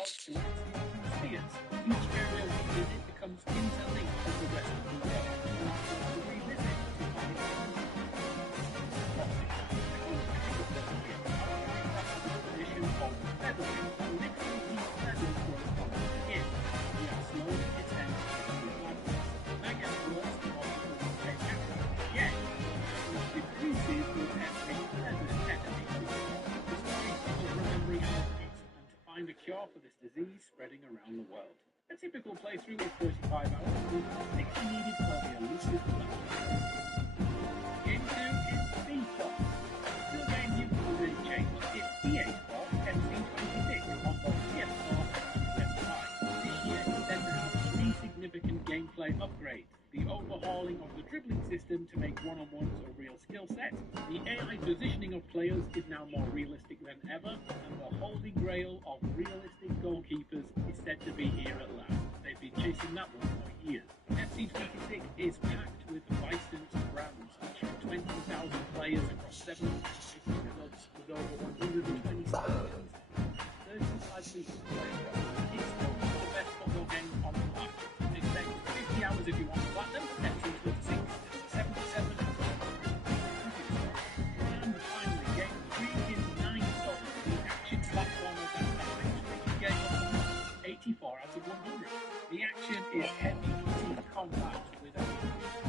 called Galaxy Spheres. Each area we visit becomes interlinked with the rest of the world. To revisit to find edition of Featherwing, and literally each feather corresponds to skin. We are slowly descending into the madness. That gets worse the more people take action. Yet, it decreases with every feather enemy. The story is of remembering our roots and to find a cure for this disease spreading around the world. A typical playthrough is 35 hours with 60 needed for the elusive black. Game 2 is FIFA. Still getting used to the change. It's EA Sports FC26 on both PS4 and PS5. This year is said to have 3 significant gameplay upgrades. The overhauling of the dribbling system to make one-on-ones a real skill set. The AI positioning of players is now more realistic than ever, and the holy grail of realistic goalkeepers is said to be here at last. They've been chasing that one for years. FC26 is packed with licensed brands, featuring 20,000 players across 750 clubs with over 120 stadiums, 35 leagues to play across. It's still one of the best football games on the market. Expect 50 hours if you want to platinum, FC26 is 77 hours. And finally, Game 3 is 9 stars. The action platformer that eventually game of the month, 84 out of 100. The action is heavy-duty combat with a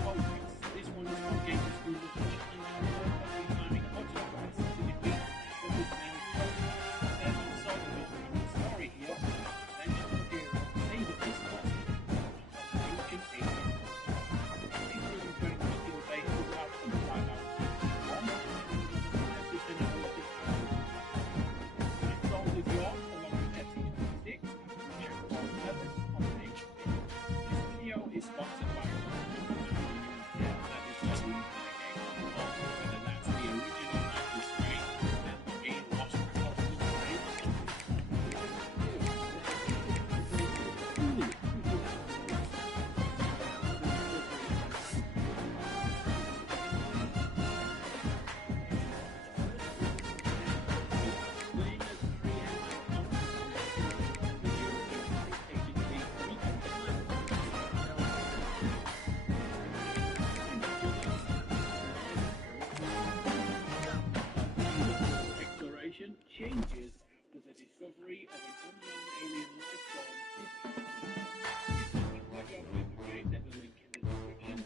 focus. This one is for gamers who look for timing audio rights to defeat what is now focus. There's also a story here. Conventional hero, save a piece of ancient Asia. This is very much skill based without some 5 hours. Everything is listed out. My soul is yours along with FC26 and check all others on page 6. This video is sponsored by that is just my game on the wall, whether that's the original Michael Strain and the game Lost Republic exploration changes with the discovery of an unknown alien life form. My job with the great there's a link in the description.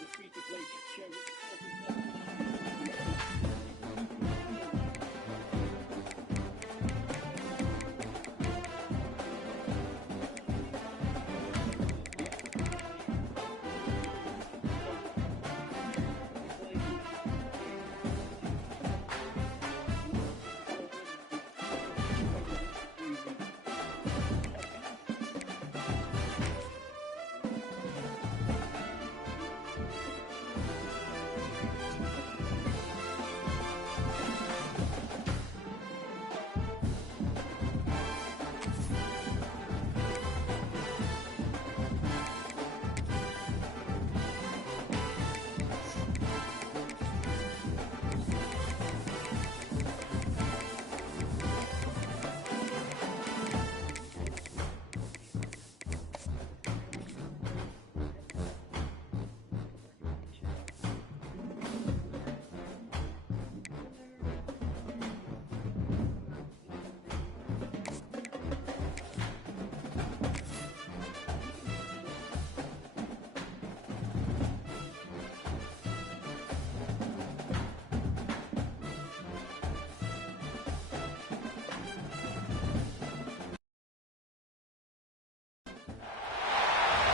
The free-to-play show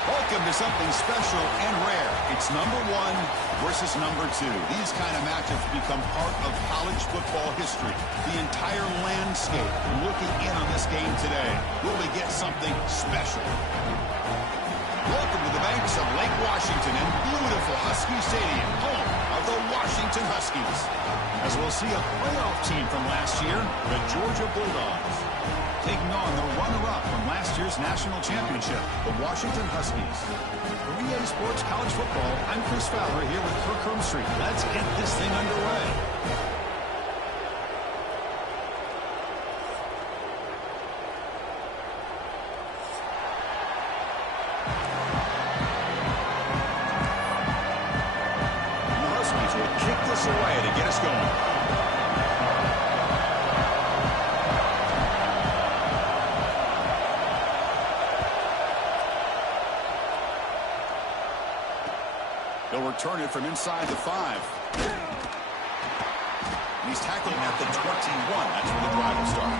Welcome to something special and rare. It's number 1 versus number 2. These kind of matchups become part of college football history. The entire landscape looking in on this game today. Will we get something special? Welcome to the banks of Lake Washington and beautiful Husky Stadium, home of the Washington Huskies. As we'll see a playoff team from last year, the Georgia Bulldogs. taking on the runner-up from last year's national championship, the Washington Huskies. For EA Sports College Football, I'm Chris Fowler here with Kirk Herbstreit. Let's get this thing underway. Away to get us going. He'll return it from inside the 5. He's tackling at the 21. That's where the drive will start.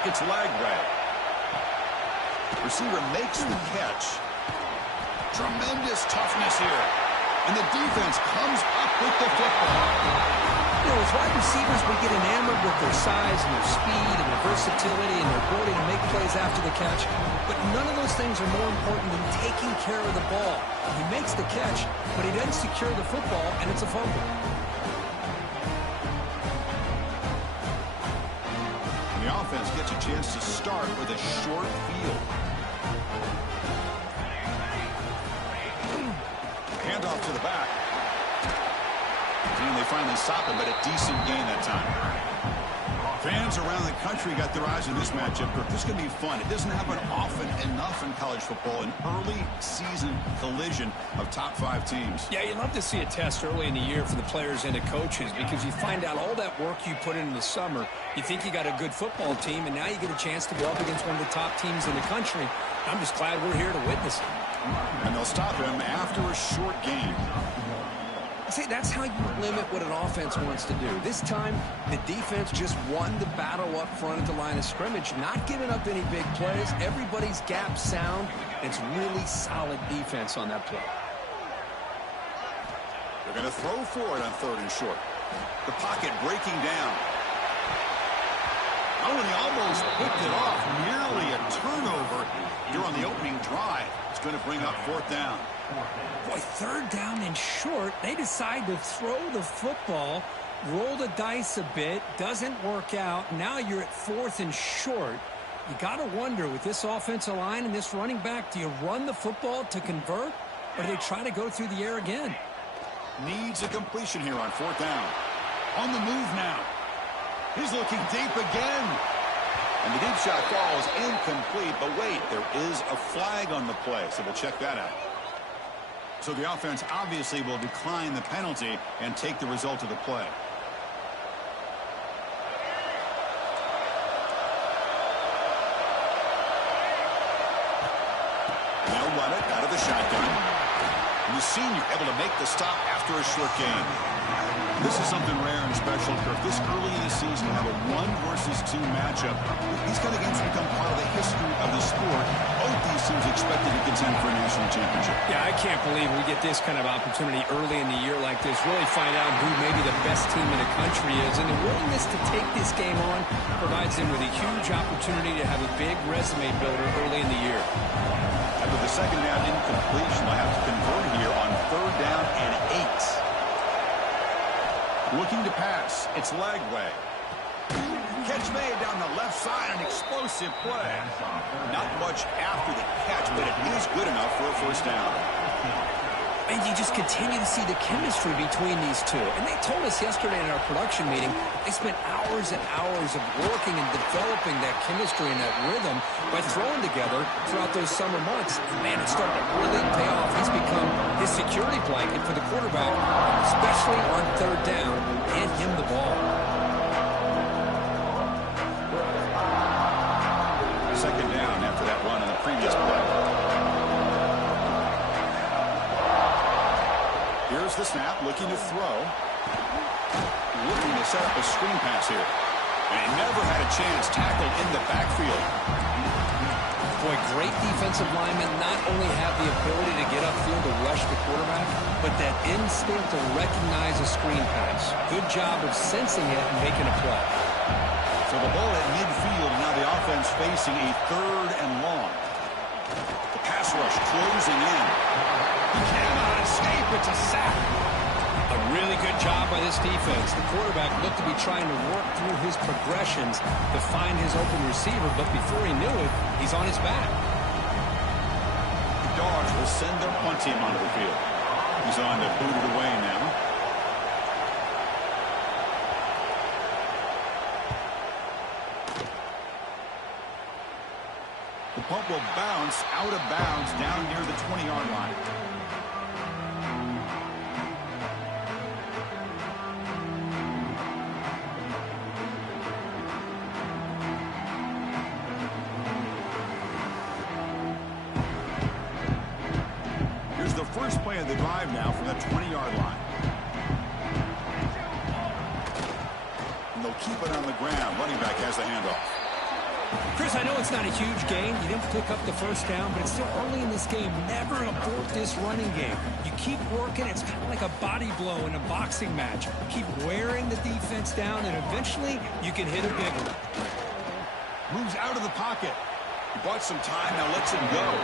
It's Lagway. Receiver makes the catch. Tremendous toughness here. And the defense comes up with the football. You know, as wide receivers, we get enamored with their size and their speed and their versatility and their ability to make plays after the catch. But none of those things are more important than taking care of the ball. He makes the catch, but he doesn't secure the football, and it's a fumble. Offense gets a chance to start with a short field. Handoff to the back. And they finally stop him, but a decent gain that time. Fans around the country got their eyes on this matchup. This is going to be fun. It doesn't happen often enough in college football, an early season collision of top 5 teams. Yeah, you'd love to see a test early in the year for the players and the coaches because you find out all that work you put in the summer. You think you got a good football team, and now you get a chance to go up against one of the top teams in the country. I'm just glad we're here to witness it. And they'll stop him after a short gain. See, that's how you limit what an offense wants to do. This time, the defense just won the battle up front at the line of scrimmage, not giving up any big plays. Everybody's gap sound. It's really solid defense on that play. They're going to throw for it on 3rd and short. The pocket breaking down. Oh, and he almost picked it off. Nearly a turnover here on the opening drive. It's going to bring up 4th down. Boy, 3rd down and short. They decide to throw the football, roll the dice a bit, doesn't work out. Now you're at 4th and short. You got to wonder, with this offensive line and this running back, do you run the football to convert, or do they try to go through the air again? Needs a completion here on 4th down. On the move now. He's looking deep again. And the deep shot falls incomplete, but wait, there is a flag on the play, so we'll check that out. So the offense obviously will decline the penalty and take the result of the play. They'll run it out of the shotgun. And the senior able to make the stop after a short gain. This is something rare and special, Kirk. This early in the season, have a 1-versus-2 matchup. These kind of games become part of the history of the sport. Both these teams expected to contend for a national championship. Yeah, I can't believe we get this kind of opportunity early in the year like this. Really find out who maybe the best team in the country is. And the willingness to take this game on provides them with a huge opportunity to have a big resume builder early in the year. After the 2nd down incompletion, they'll have to convert here on 3rd down and 8. Looking to pass. It's Lagway. Catch made down the left side. An explosive play. Not much after the catch, but it is good enough for a 1st down. And you just continue to see the chemistry between these two. And they told us yesterday in our production meeting, they spent hours and hours of working and developing that chemistry and that rhythm by throwing together throughout those summer months. Man, it's starting to really pay off. He's become his security blanket for the quarterback, especially on 3rd down. Hand him the ball. 2nd down after that run on the previous play. Here's the snap, looking to throw. Looking to set up a screen pass here. And he never had a chance, tackled in the backfield. Boy, great defensive linemen not only have the ability to get upfield to rush the quarterback, but that instinct to recognize a screen pass. Good job of sensing it and making a play. So the ball at midfield, now the offense facing a 3rd and long. The pass rush closing in. He cannot escape. It's a sack. A really good job by this defense. The quarterback looked to be trying to work through his progressions to find his open receiver, but before he knew it, he's on his back. The Dogs will send their punt team onto the field. He's on to boot it away now. The punt will bounce out of bounds down near the 20-yard line. Here's the first play of the drive now from the 20-yard line. And they'll keep it on the ground. Running back has the handoff. Chris, I know it's not a huge gain. You didn't pick up the first down, but it's still early in this game. Never abort this running game. You keep working. It's kind of like a body blow in a boxing match. Keep wearing the defense down, and eventually you can hit a big one. Moves out of the pocket. He bought some time, now lets him go.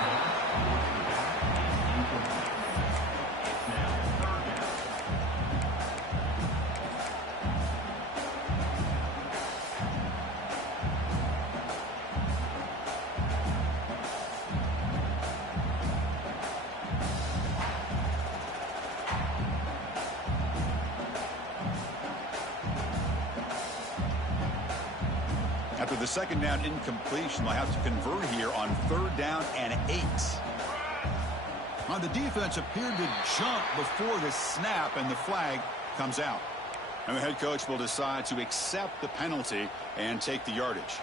After the second down incompletion, they'll have to convert here on 3rd down and 8. Now the defense appeared to jump before the snap, and the flag comes out. And the head coach will decide to accept the penalty and take the yardage.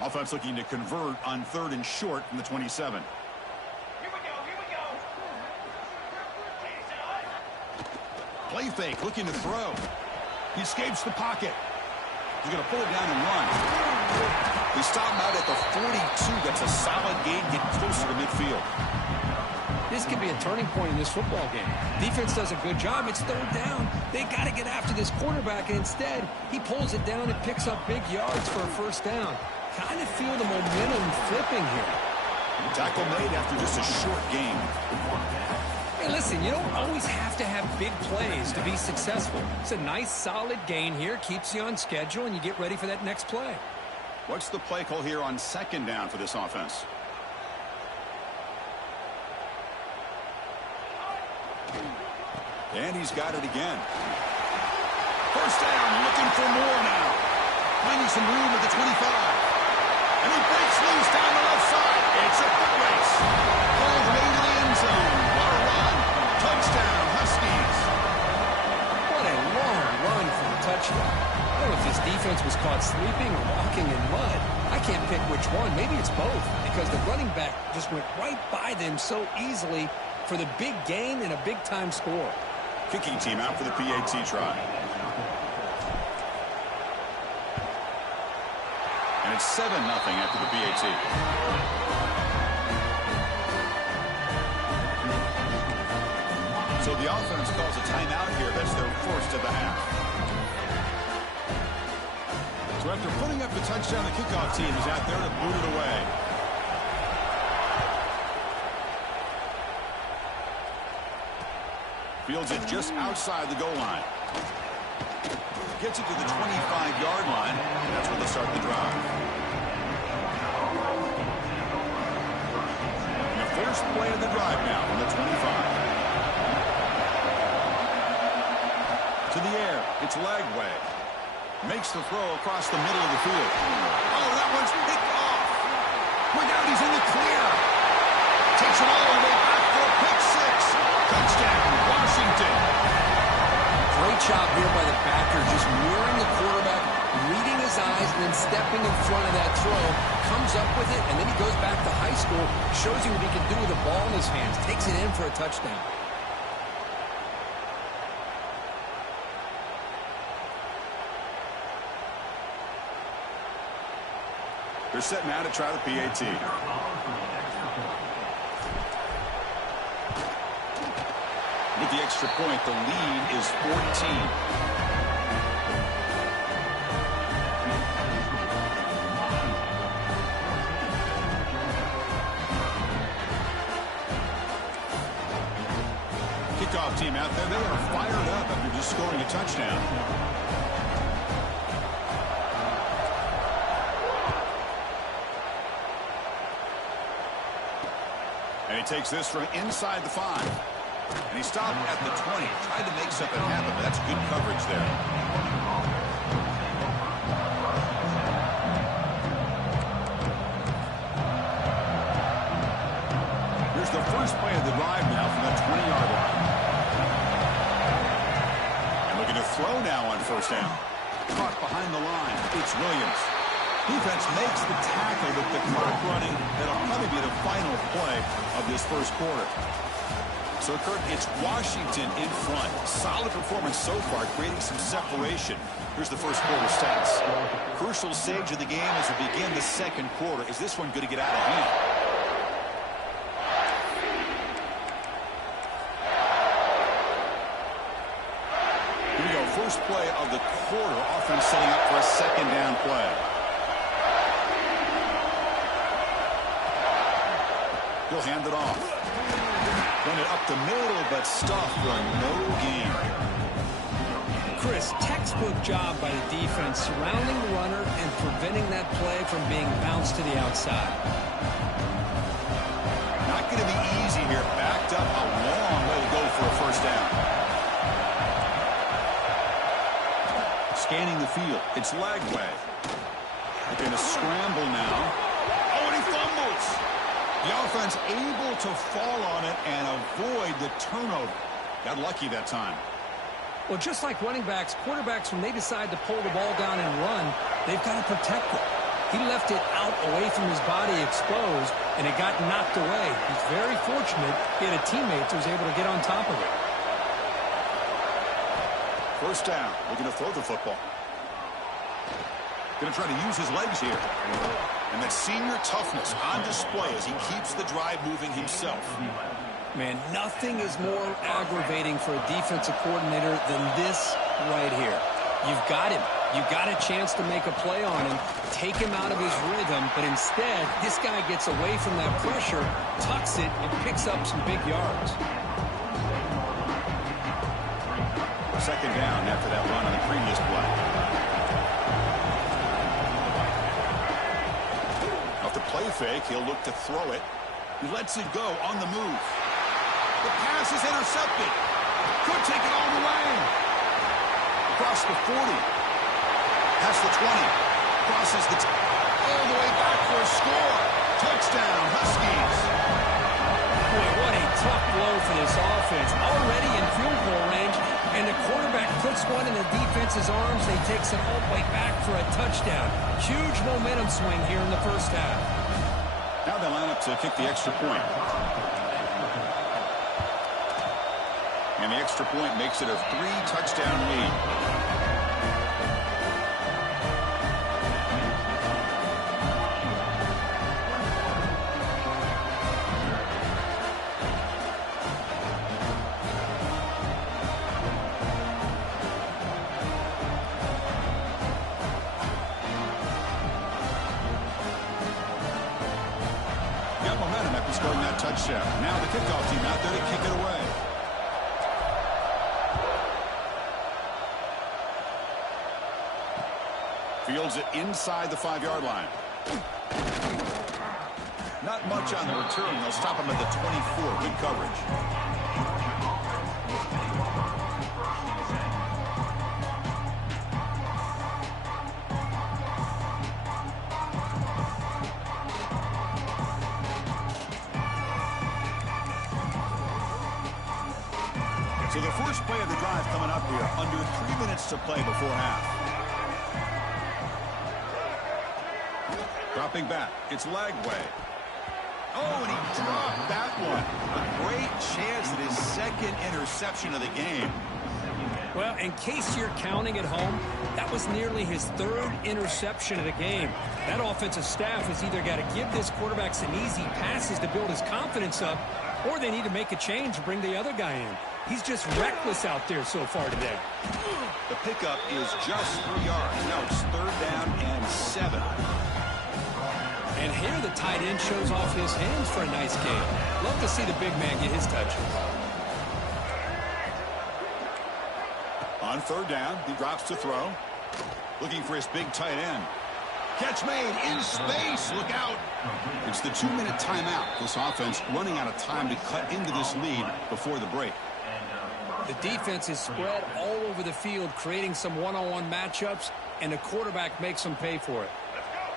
Offense looking to convert on 3rd and short from the 27. Here we go. Play fake, looking to throw. He escapes the pocket. He's going to pull it down and run. He stopped him out at the 42. That's a solid gain, getting closer to midfield. This could be a turning point in this football game. Defense does a good job. It's 3rd down. They got to get after this quarterback, and instead, he pulls it down and picks up big yards for a 1st down. Kind of feel the momentum flipping here. Tackle made after just a short game. Hey, listen, you don't always have to have big plays to be successful. It's a nice, solid gain here. Keeps you on schedule, and you get ready for that next play. What's the play call here on 2nd down for this offense? And he's got it again. 1st down, looking for more now. Finding some room at the 25. And he breaks loose down the left side. It's a foot race. All the way to the end zone. What a run. Touchdown, Huskies. What a long run for the touchdown. I don't know if this defense was caught sleeping or walking in mud. I can't pick which one. Maybe it's both, because the running back just went right by them so easily for the big gain and a big-time score. Kicking team out for the PAT try. And it's 7-0 after the PAT. So the offense calls a timeout here. That's their first of the half. So after putting up the touchdown, the kickoff team is out there to boot it away. Fields it just outside the goal line. Gets it to the 25-yard line, and that's where they'll start the drive. And the first play of the drive now from the 25. To the air, it's Lagway. Makes the throw across the middle of the field. Oh, that one's picked off. Look out, he's in the clear. Takes it all the way back for a pick 6. Touchdown, Washington. Great job here by the backer, just mirroring the quarterback, reading his eyes, and then stepping in front of that throw. Comes up with it, and then he goes back to high school, shows you what he can do with the ball in his hands, takes it in for a touchdown. They're set now to try the PAT. With the extra point, the lead is 14. scoring a touchdown. And he takes this from inside the 5. And he stopped at the 20. Tried to make something happen, but that's good coverage there. Here's the first play of the drive now from that 20-yard line. And looking to throw now on first down. Caught behind the line. It's Williams. Defense makes the tackle with the clock running. That'll probably be the final play of this first quarter. So, Kurt, it's Washington in front. Solid performance so far, creating some separation. Here's the first quarter stats. Crucial stage of the game as we begin the second quarter. Is this one going to get out of hand? Here we go. First play of the quarter. Offense setting up for a second down play. He'll hand it off. Run it up the middle, but stuffed for no gain. Chris, textbook job by the defense surrounding the runner and preventing that play from being bounced to the outside. Not going to be easy here. Backed up a long way to go for a first down. Scanning the field. It's Lagway. They're going to scramble now. Oh, and he fumbles. The offense able to fall on it and avoid the turnover. Got lucky that time. Well, just like running backs, quarterbacks, when they decide to pull the ball down and run, they've got to protect it. He left it out away from his body exposed, and it got knocked away. He's very fortunate he had a teammate who was able to get on top of it. First down. Looking to throw the football. Going to try to use his legs here. And that senior toughness on display as he keeps the drive moving himself. Man, nothing is more aggravating for a defensive coordinator than this right here. You've got him. You've got a chance to make a play on him, take him out of his rhythm, but instead, this guy gets away from that pressure, tucks it, and picks up some big yards. Second down after that run on the previous play. Off the play fake, he'll look to throw it. He lets it go on the move. The pass is intercepted. Could take it all the way. Across the 40. Past the 20. Crosses the all the way back for a score. Touchdown, Huskies. Boy, what a tough blow for this offense. Already in field goal range, and the quarterback puts one in the defense's arms. He takes it all the way back for a touchdown. Huge momentum swing here in the first half. Now they line up to kick the extra point. And the extra point makes it a 3-touchdown lead. Got momentum after scoring that touchdown. Now the kickoff team out there to kick it away. Fields it inside the 5-yard line. Not much on the return. They'll stop him at the 24. Good coverage. So the first play of the drive coming up here. Under 3 minutes to play before half. Dropping back, it's Lagway. Oh, and he dropped that one. A great chance at his second interception of the game. Well, in case you're counting at home, that was nearly his third interception of the game. That offensive staff has either got to give this quarterback some easy passes to build his confidence up, or they need to make a change and bring the other guy in. He's just reckless out there so far today. The pickup is just 3 yards. Now it's 3rd down and 7. And here the tight end shows off his hands for a nice game. Love to see the big man get his touches. On third down, he drops to throw. Looking for his big tight end. Catch made in space. Look out. It's the 2-minute timeout. This offense running out of time to cut into this lead before the break. The defense is spread all over the field, creating some one-on-one matchups, and the quarterback makes them pay for it.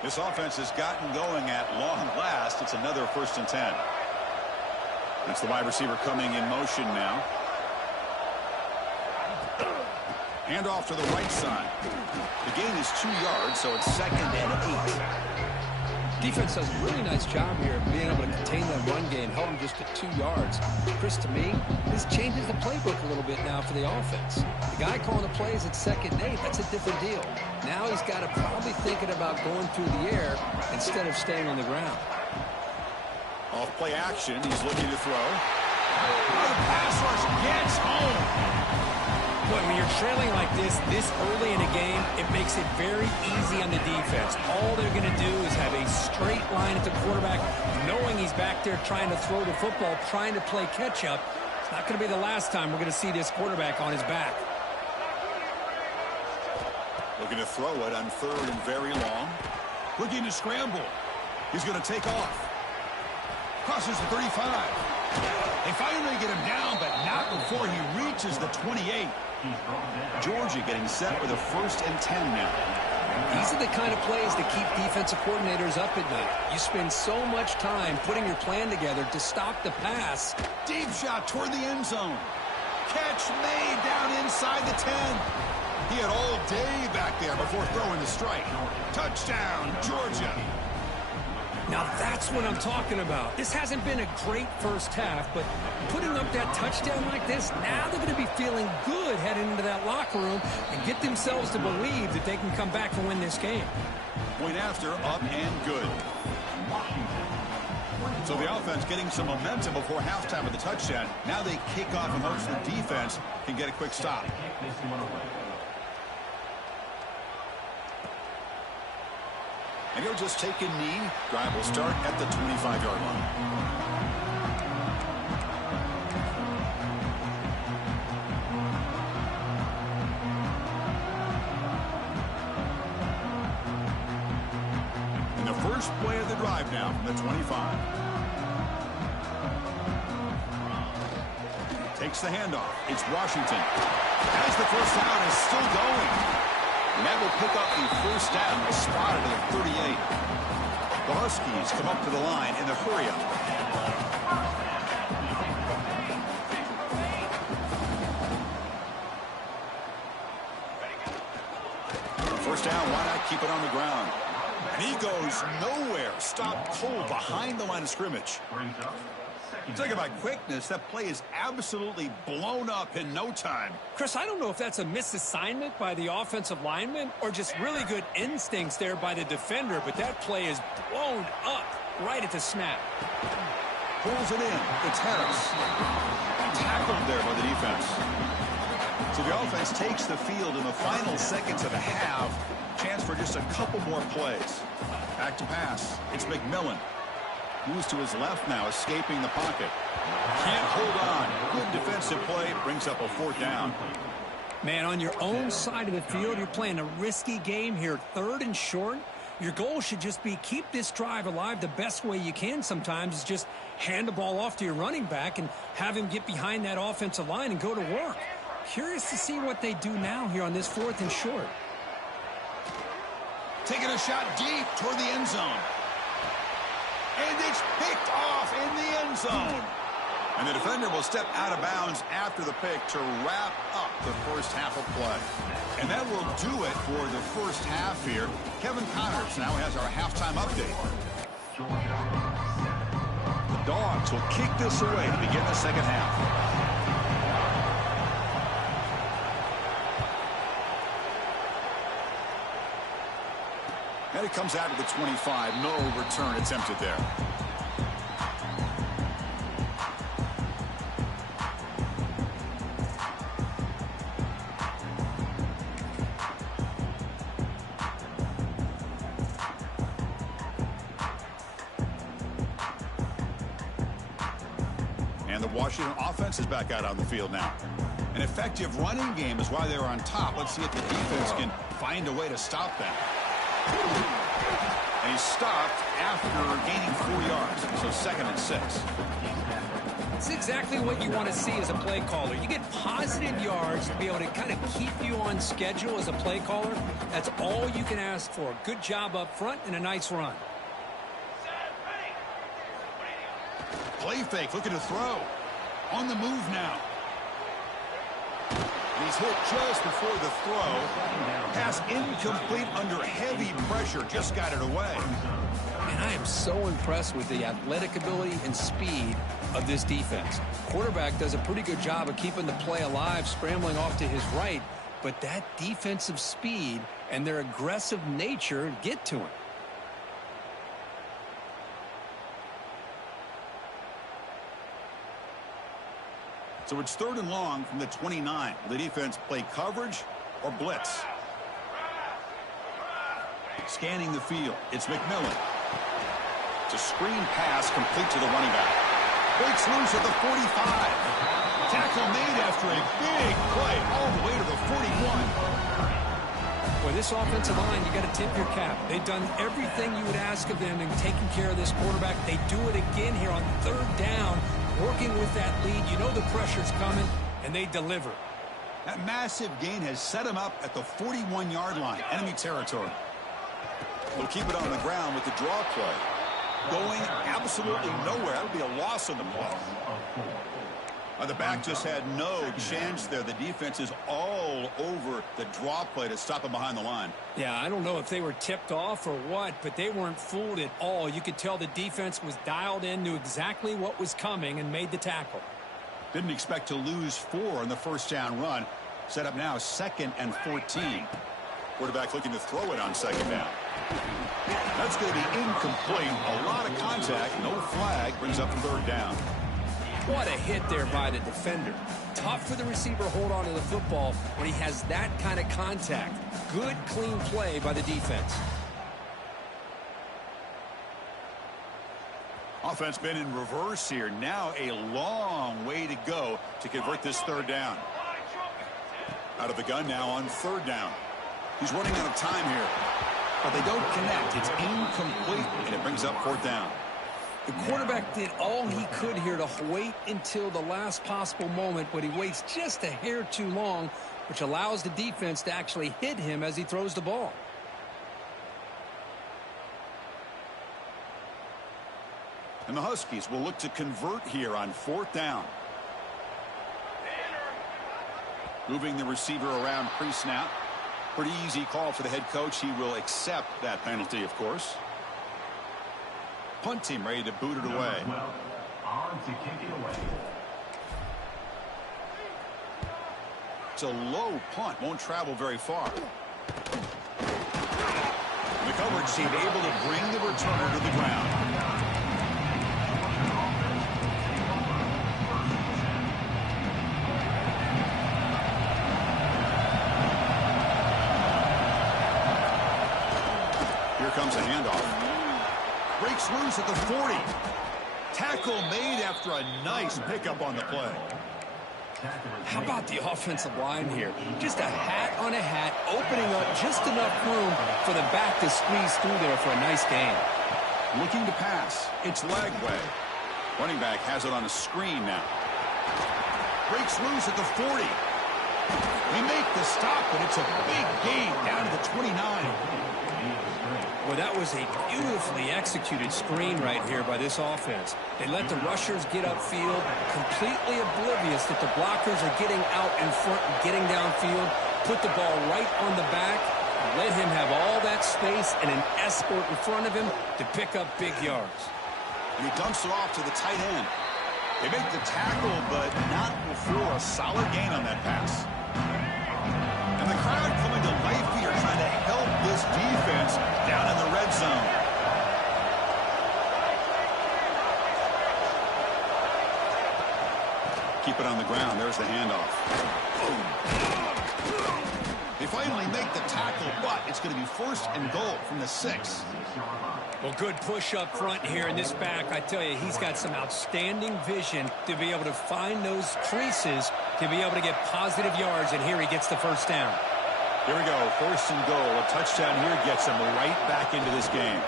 This offense has gotten going at long last. It's another 1st and 10. That's the wide receiver coming in motion now. Hand off to the right side. The gain is 2 yards, so it's 2nd and 8. Defense does a really nice job here of being able to contain that run game, held them just at 2 yards. Chris, to me, this changes the playbook a little bit now for the offense. The guy calling the plays at 2nd and 8, that's a different deal. Now he's got to probably thinking about going through the air instead of staying on the ground. Off play action, he's looking to throw. The pass rush gets home. Boy, when you're trailing like this early in a game, it makes it very easy on the defense. All they're going to do is have a straight line at the quarterback, knowing he's back there trying to throw the football, trying to play catch-up. It's not going to be the last time we're going to see this quarterback on his back. Looking to throw it on 3rd and very long. Looking to scramble. He's going to take off. Crosses the 35. They finally get him down, but not before he reaches the 28. Georgia getting set with a 1st and 10 now. These are the kind of plays that keep defensive coordinators up at night. You spend so much time putting your plan together to stop the pass. Deep shot toward the end zone. Catch made down inside the 10. He had all day back there before throwing the strike. Touchdown, Georgia. Now that's what I'm talking about. This hasn't been a great first half, but putting up that touchdown like this, now they're going to be feeling good heading into that locker room and get themselves to believe that they can come back and win this game. Point after, up and good. So the offense getting some momentum before halftime with the touchdown. Now they kick off and hopes the defense can get a quick stop. And he'll just take a knee. Drive will start at the 25-yard line. And the first play of the drive now from the 25. Takes the handoff. It's Washington. Has the first down and is still going. And that will pick up the first down, spotted at the 38. The Huskies come up to the line in the hurry-up. First down, why not keep it on the ground? And he goes nowhere. Stopped cold behind the line of scrimmage. Talk about quickness. That play is absolutely blown up in no time. Chris, I don't know if that's a misassignment by the offensive lineman or just really good instincts there by the defender, but that play is blown up right at the snap. Pulls it in. It's Harris. Tackled there by the defense. So the offense takes the field in the final seconds of the half. Chance for just a couple more plays. Back to pass. It's McMillan. Moves to his left now, escaping the pocket. Can't hold on. Good defensive play. Brings up a 4th down. Man, on your own side of the field, you're playing a risky game here. 3rd and short. Your goal should just be keep this drive alive the best way you can sometimes is just hand the ball off to your running back and have him get behind that offensive line and go to work. Curious to see what they do now here on this 4th and short. Taking a shot deep toward the end zone. And it's picked off in the end zone. And the defender will step out of bounds after the pick to wrap up the first half of play. And that will do it for the first half here. Kevin Connors now has our halftime update. The Dogs will kick this away to begin the second half. And it comes out to the 25. No return attempted there. And the Washington offense is back out on the field now. An effective running game is why they're on top. Let's see if the defense can find a way to stop that. And he stopped after gaining 4 yards, so 2nd and 6. It's exactly what you want to see as a play caller. You get positive yards to be able to kind of keep you on schedule as a play caller. That's all you can ask for. Good job up front and a nice run. Play fake, looking to throw. On the move now. He's hit just before the throw. Pass incomplete under heavy pressure. Just got it away. And I am so impressed with the athletic ability and speed of this defense. Quarterback does a pretty good job of keeping the play alive, scrambling off to his right. But that defensive speed and their aggressive nature get to him. So it's 3rd and long from the 29. The defense play coverage or blitz. Scanning the field. It's McMillan. It's a screen pass complete to the running back. Breaks loose at the 45. Tackle made after a big play all the way to the 41. Boy, this offensive line, you got to tip your cap. They've done everything you would ask of them in taking care of this quarterback. They do it again here on 3rd down. Working with that lead, you know the pressure's coming, and they deliver. That massive gain has set him up at the 41-yard line, enemy territory. They'll keep it on the ground with the draw play. Going absolutely nowhere. That'll be a loss on the play. The back just had no chance there. The defense is all over the draw play to stop him behind the line. Yeah, I don't know if they were tipped off or what, but they weren't fooled at all. You could tell the defense was dialed in, knew exactly what was coming, and made the tackle. Didn't expect to lose 4 on the 1st down run. Set up now 2nd and 14. Quarterback looking to throw it on 2nd down. That's going to be incomplete. A lot of contact, no flag, brings up 3rd down. What a hit there by the defender. Tough for the receiver to hold on to the football when he has that kind of contact. Good, clean play by the defense. Offense been in reverse here. Now a long way to go to convert this 3rd down. Out of the gun now on 3rd down. He's running out of time here. But they don't connect. It's incomplete, and it brings up 4th down. The quarterback did all he could here to wait until the last possible moment, but he waits just a hair too long, which allows the defense to actually hit him as he throws the ball. And the Huskies will look to convert here on 4th down. Moving the receiver around pre-snap. Pretty easy call for the head coach. He will accept that penalty, of course. Punt team ready to boot it away. It's a low punt. Won't travel very far. The coverage team able to bring the returner to the ground. Here comes a handoff. Breaks loose at the 40. Tackle made after a nice pickup on the play. How about the offensive line here? Just a hat on a hat, opening up just enough room for the back to squeeze through there for a nice gain. Looking to pass. It's Lagway. Running back has it on a screen now. Breaks loose at the 40. They make the stop, but it's a big gain down to the 29. Well, that was a beautifully executed screen right here by this offense. They let the rushers get upfield, completely oblivious that the blockers are getting out in front and getting downfield, put the ball right on the back, let him have all that space and an escort in front of him to pick up big yards. And he dumps it off to the tight end. They make the tackle, but not before a solid gain on that pass. And the crowd coming to life here, trying to help this defense down in the red zone. Keep it on the ground. There's the handoff. They finally make the tackle, but It's going to be 1st and goal from the 6. Well, good push up front here in this back. I tell you, he's got some outstanding vision to be able to find those creases, to be able to get positive yards, and here he gets the first down. Here we go, 1st and goal. A touchdown here gets him right back into this game.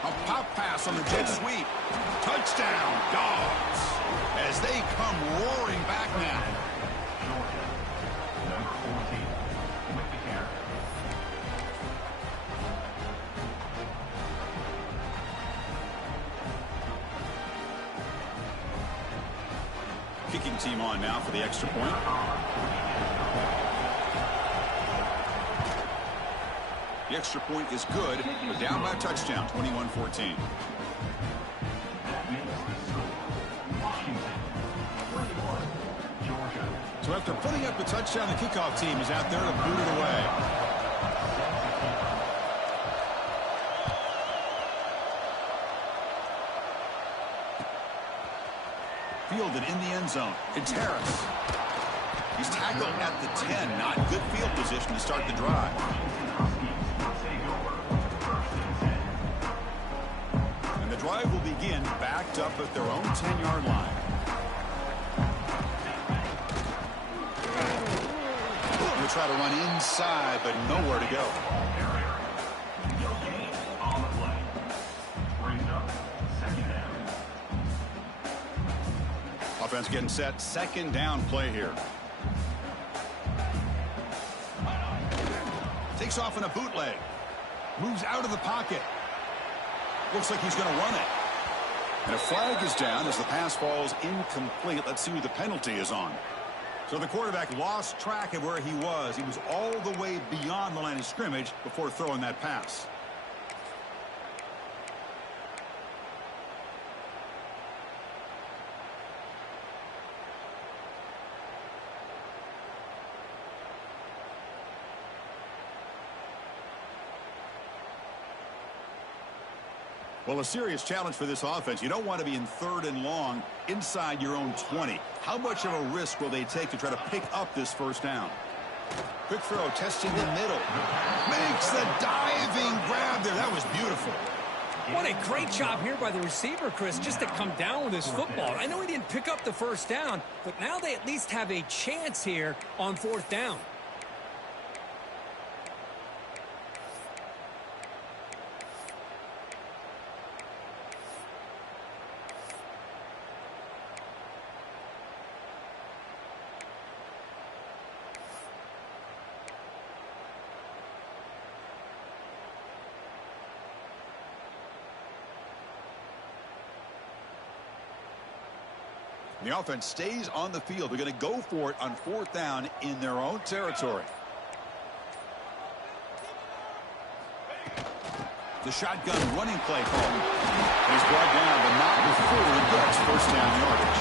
A pop pass on the jet sweep. Touchdown, Dogs, as they come roaring back now. Kicking team on now for the extra point. The extra point is good, but down by a touchdown, 21-14. So after putting up the touchdown, the kickoff team is out there to boot it away. Fielded in the end zone. It's Harris. He's tackled at the 10. Not good field position to start the drive. And the drive will begin backed up at their own 10-yard line. They'll try to run inside, but nowhere to go. Offense getting set. 2nd down play here. Takes off in a bootleg. Moves out of the pocket. Looks like he's going to run it. And a flag is down as the pass falls incomplete. Let's see who the penalty is on. So the quarterback lost track of where he was. He was all the way beyond the line of scrimmage before throwing that pass. Well, a serious challenge for this offense. You don't want to be in 3rd and long inside your own 20. How much of a risk will they take to try to pick up this 1st down? Quick throw, testing the middle. Makes the diving grab there. That was beautiful. What a great job here by the receiver, Chris, just to come down with his football. I know he didn't pick up the 1st down, but now they at least have a chance here on 4th down. The offense stays on the field. They're going to go for it on 4th down in their own territory. The shotgun running play call. He's brought down, but not before he gets 1st down yardage.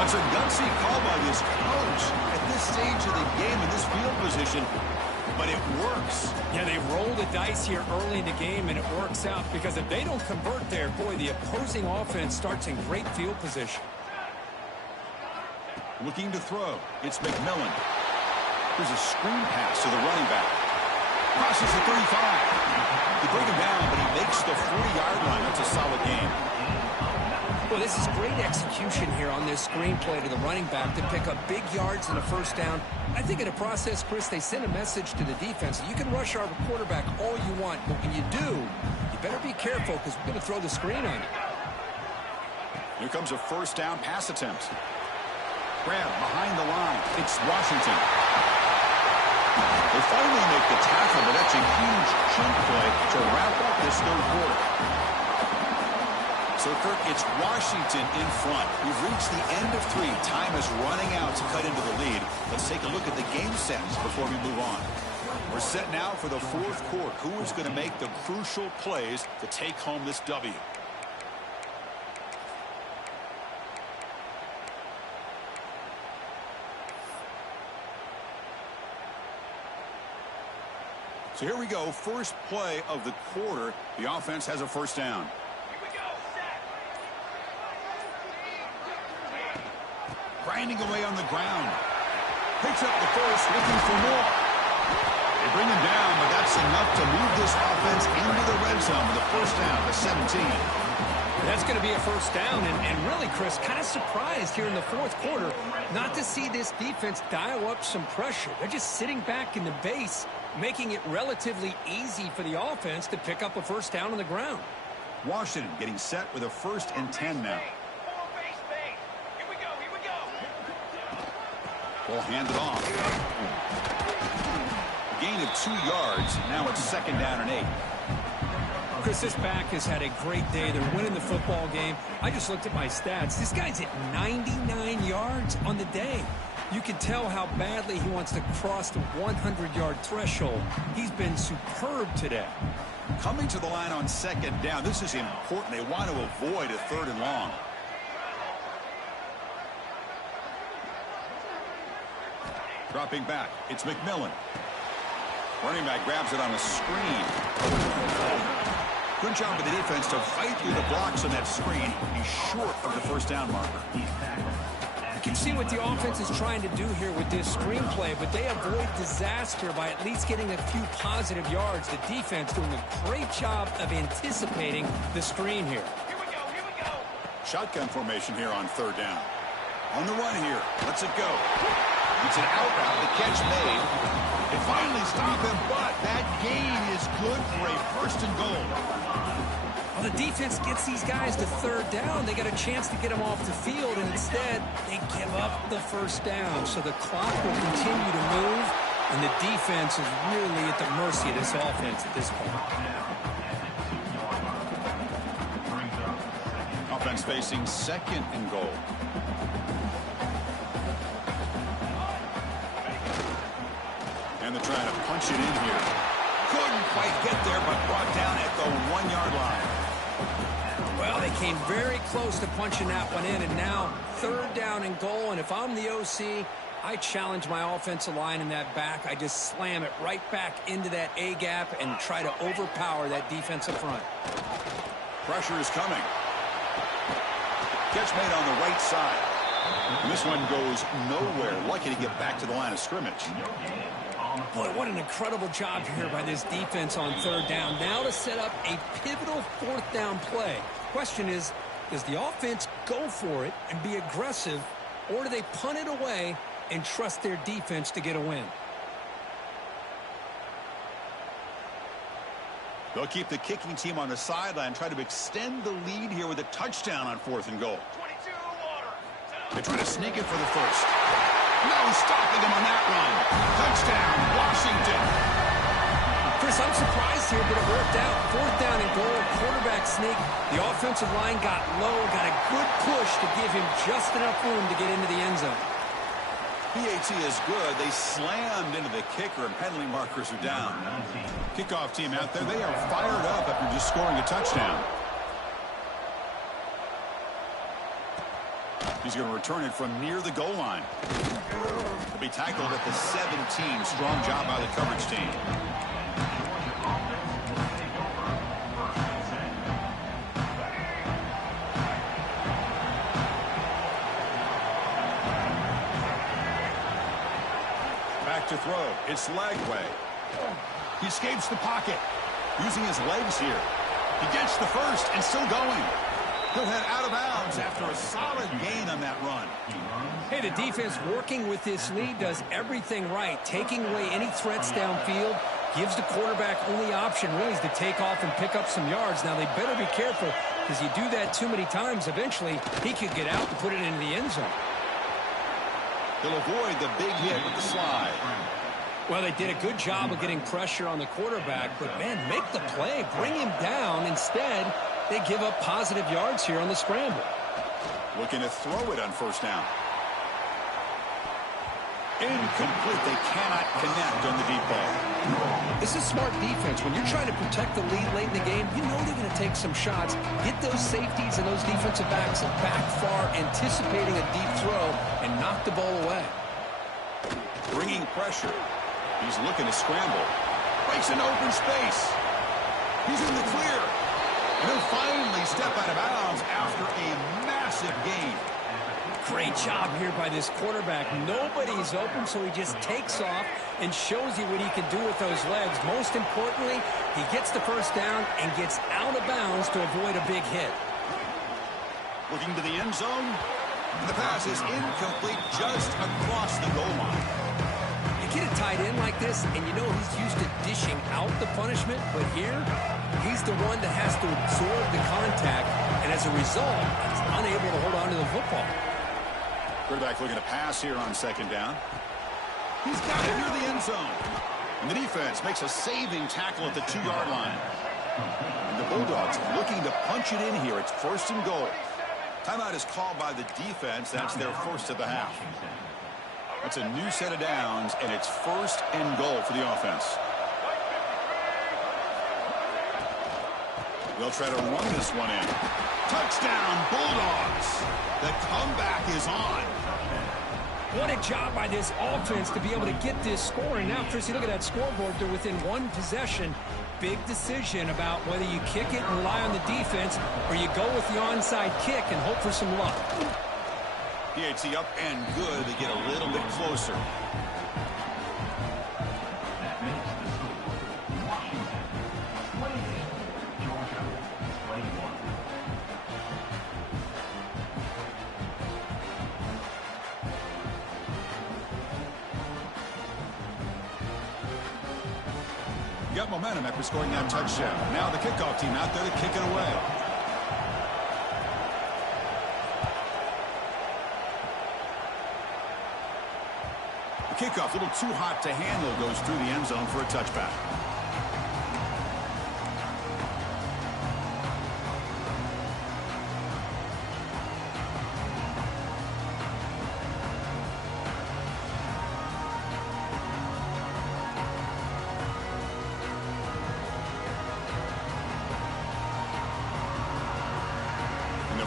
That's a gutsy call by this coach at this stage of the game in this field position, but it works. Yeah, they roll the dice here early in the game, and it works out because if they don't convert there, boy, the opposing offense starts in great field position. Looking to throw. It's McMillan. There's a screen pass to the running back. Crosses the 35. They bring him down, but he makes the 40-yard line. That's a solid game. Well, this is great execution here on this screen play to the running back to pick up big yards and a 1st down. I think in the process, Chris, they send a message to the defense. You can rush our quarterback all you want, but when you do, you better be careful because we're going to throw the screen on you. Here comes a 1st down pass attempt. Grab behind the line. It's Washington. They finally make the tackle, but that's a huge chunk play to wrap up this 3rd quarter. So, Kirk, it's Washington in front. We've reached the end of 3. Time is running out to cut into the lead. Let's take a look at the game sets before we move on. We're set now for the 4th quarter. Who is going to make the crucial plays to take home this W? So here we go, first play of the quarter. The offense has a 1st down. Grinding away on the ground. Picks up the 1st, looking for more. They bring him down offense into the red zone with a first down to 17. That's going to be a first down, and really, Chris, kind of surprised here in the fourth quarter not to see this defense dial up some pressure. They're just sitting back in the base, making it relatively easy for the offense to pick up a first down on the ground. Washington getting set with a 1st and 10 now. Ball handed off. Gain of 2 yards. Now it's 2nd down and 8. Chris, this back has had a great day. They're winning the football game. I just looked at my stats. This guy's at 99 yards on the day. You can tell how badly he wants to cross the 100-yard threshold. He's been superb today. Coming to the line on 2nd down. This is important. They want to avoid a 3rd and long. Dropping back. It's McMillan. Running back grabs it on a screen. Good job of the defense to fight through the blocks on that screen. He's short of the first down marker. You can see what the offense is trying to do here with this screenplay, but they avoid disaster by at least getting a few positive yards. The defense doing a great job of anticipating the screen here. Here we go. Shotgun formation here on 3rd down. On the run here. Lets it go. It's an out route. The catch made. They finally stop him, but that gain is good for a 1st and goal. Well, the defense gets these guys to 3rd down. They got a chance to get them off the field, and instead they give up the first down. So the clock will continue to move, and the defense is really at the mercy of this offense at this point. Offense facing 2nd and goal. And they're trying to punch it in here. Couldn't quite get there, but brought down at the 1-yard line. Well, they came very close to punching that one in, and now 3rd down and goal. And if I'm the OC, I challenge my offensive line in that back. I just slam it right back into that A-gap and try to overpower that defensive front. Pressure is coming. Catch made on the right side. And this one goes nowhere. Lucky to get back to the line of scrimmage. Boy, what an incredible job here by this defense on 3rd down. Now to set up a pivotal 4th down play. Question is, does the offense go for it and be aggressive, or do they punt it away and trust their defense to get a win? They'll keep the kicking team on the sideline, try to extend the lead here with a touchdown on 4th and goal. They try to sneak it for the 1st. No stopping him on that run. Touchdown, Washington. Chris, I'm surprised here, but it worked out. 4th down and goal, quarterback sneak. The offensive line got low, got a good push to give him just enough room to get into the end zone. PAT is good. They slammed into the kicker, and penalty markers are down. Kickoff team out there, they are fired up after just scoring a touchdown. He's going to return it from near the goal line. He'll be tackled at the 17. Strong job by the coverage team. Back to throw. It's Lagway. He escapes the pocket. Using his legs here. He gets the 1st and still going. He'll head out of bounds after a solid gain on that run. Hey, the defense working with this lead does everything right. Taking away any threats downfield, gives the quarterback only option really is to take off and pick up some yards. Now, they better be careful because you do that too many times, eventually he could get out and put it into the end zone. He'll avoid the big hit with the slide. Well, they did a good job of getting pressure on the quarterback, but, man, make the play. Bring him down. Instead, they give up positive yards here on the scramble. Looking to throw it on 1st down. Incomplete. They cannot connect on the deep ball. This is smart defense. When you're trying to protect the lead late in the game, you know they're going to take some shots. Get those safeties and those defensive backs back far, anticipating a deep throw, and knock the ball away. Bringing pressure. He's looking to scramble. Breaks into open space. He's in the clear. And he'll finally step out of bounds after a massive gain. Great job here by this quarterback. Nobody's open, so he just takes off and shows you what he can do with those legs. Most importantly, he gets the first down and gets out of bounds to avoid a big hit. Looking to the end zone. And the pass is incomplete just across the goal line. You get a tight end like this, and you know he's used to dishing out the punishment, but here, he's the one that has to absorb the contact, and as a result, he's unable to hold on to the football. Quarterback looking to pass here on second down. He's got it near the end zone. And the defense makes a saving tackle at the 2-yard line. And the Bulldogs looking to punch it in here. It's 1st and goal. Timeout is called by the defense. That's their first of the half. That's a new set of downs, and it's 1st and goal for the offense. They'll try to run this one in. Touchdown, Bulldogs. The comeback is on. What a job by this offense to be able to get this score. And now, Chris, you look at that scoreboard. They're within one possession. Big decision about whether you kick it and rely on the defense or you go with the onside kick and hope for some luck. PAT up and good. They get a little bit closer. Got momentum after scoring that touchdown. Now the kickoff team out there to kick it away. The kickoff, a little too hot to handle, goes through the end zone for a touchback.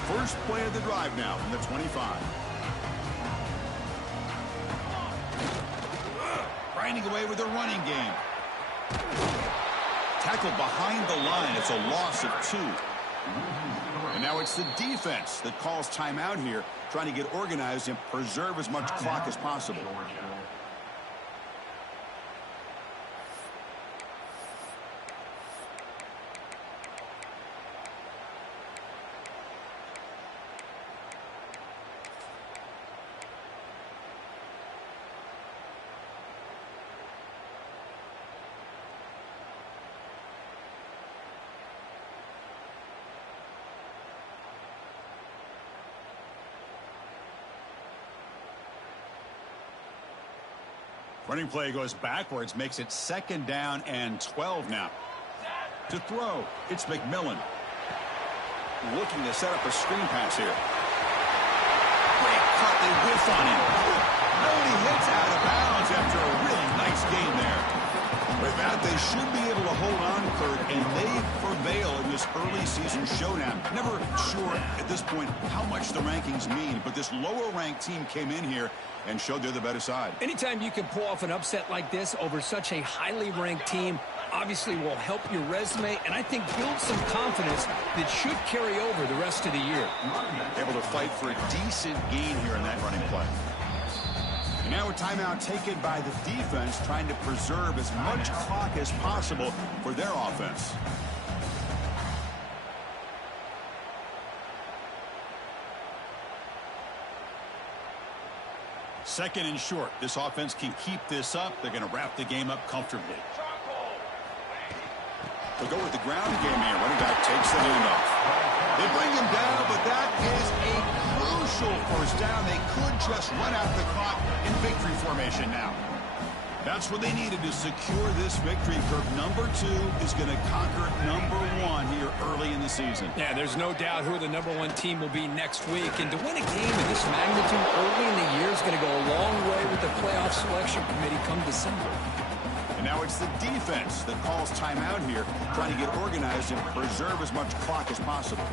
First play of the drive now from the 25. Grinding away with a running game. Tackled behind the line. It's a loss of 2. And now it's the defense that calls timeout here, trying to get organized and preserve as much clock as possible. Running play goes backwards, makes it 2nd down and 12 now. To throw, it's McMillan. Looking to set up a screen pass here. Great cut, they whiff on him. Nobody hits out of bounds after a really nice game there. With that, they should be able to hold on, Kurt, and they prevail in this early season showdown. Never sure at this point how much the rankings mean, but this lower-ranked team came in here and showed they're the better side. Anytime you can pull off an upset like this over such a highly ranked team, obviously will help your resume, and I think build some confidence that should carry over the rest of the year. Able to fight for a decent gain here in that running play. And now a timeout taken by the defense, trying to preserve as much clock as possible for their offense. Second and short. This offense can keep this up. They're going to wrap the game up comfortably. They'll go with the ground game here. Running back takes the handoff. They bring him down, but that is a crucial first down. They could just run out the clock in victory formation now. That's what they needed to secure this victory. Kirk, number 2 is going to conquer number 1 here early in the season. Yeah, there's no doubt who the number 1 team will be next week. And to win a game of this magnitude early in the year is going to go a long way with the playoff selection committee come December. And now it's the defense that calls timeout here, trying to get organized and preserve as much clock as possible.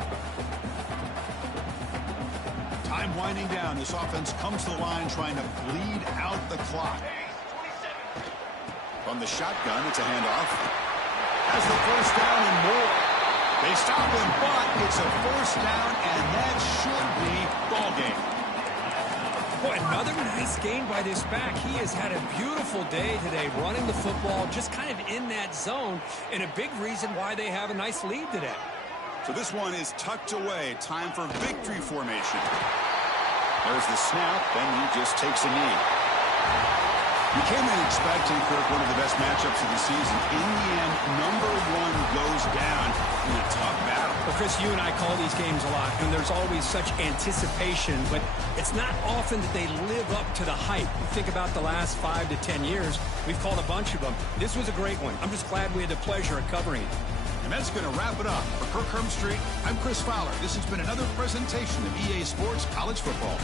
Time winding down. This offense comes to the line trying to bleed out the clock. From the shotgun, it's a handoff. Has the first down and more. They stop him, but it's a first down, and that should be ball game. Boy, another nice game by this back. He has had a beautiful day today running the football, just kind of in that zone, and a big reason why they have a nice lead today. So this one is tucked away. Time for victory formation. There's the snap, and he just takes a knee. You came in expecting, Kirk, one of the best matchups of the season. In the end, number one goes down in a tough battle. Well, Chris, you and I call these games a lot, and there's always such anticipation, but it's not often that they live up to the hype. You think about the last 5 to 10 years, we've called a bunch of them. This was a great one. I'm just glad we had the pleasure of covering it. And that's going to wrap it up. For Kirk Herbstreit, I'm Chris Fowler. This has been another presentation of EA Sports College Football.